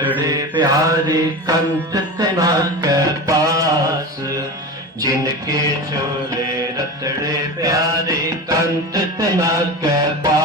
ਆਤੜੇ ਪਿਆਰੇ ਕੰਤ ਤਨਾ ਕੇ ਪਾਸ ਜਿਨ ਕੇ ਛੋਲੇ ਰਤੜੇ ਪਿਆਰੇ ਕੰਤ ਤਨਾ ਕੇ ਪਾਸ।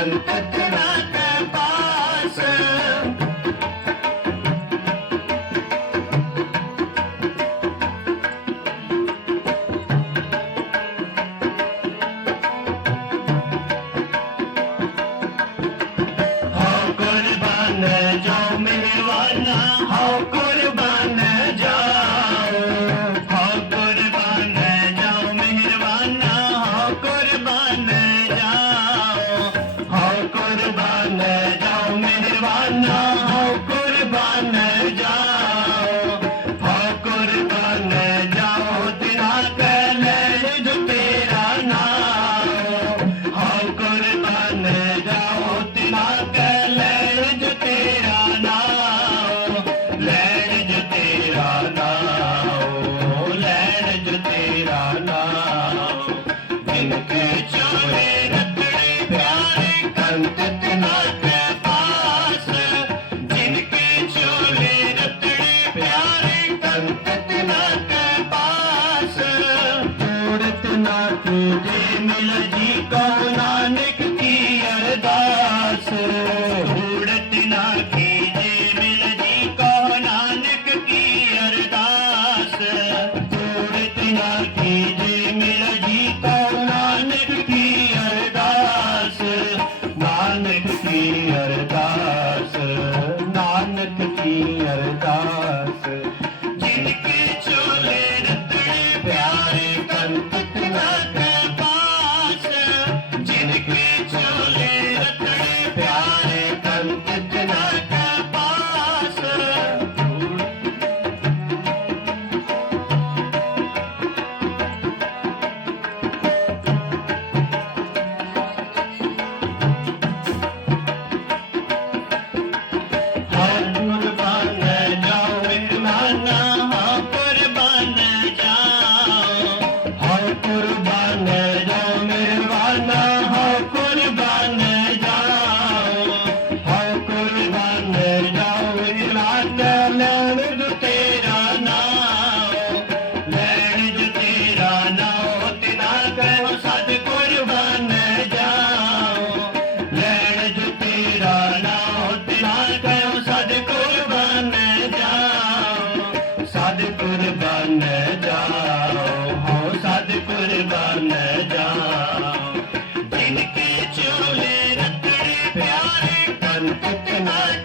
संकट ना के पास हो कुर्बान जो मिलवाना हो कुर्बान I'll get the night. Amen.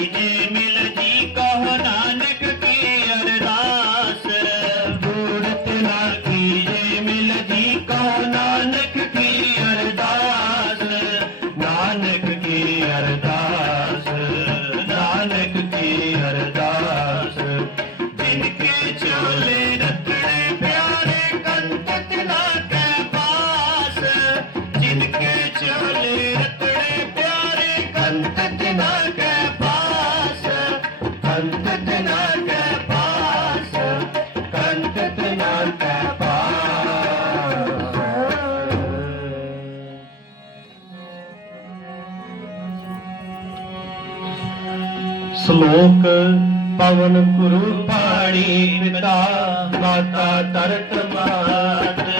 Thank you. ਸ਼ਲੋਕ ਪਵਨ ਗੁਰੂ ਪਾਣੀ ਪਿਤਾ ਮਾਤਾ ਤਰਤ ਮਾਤ।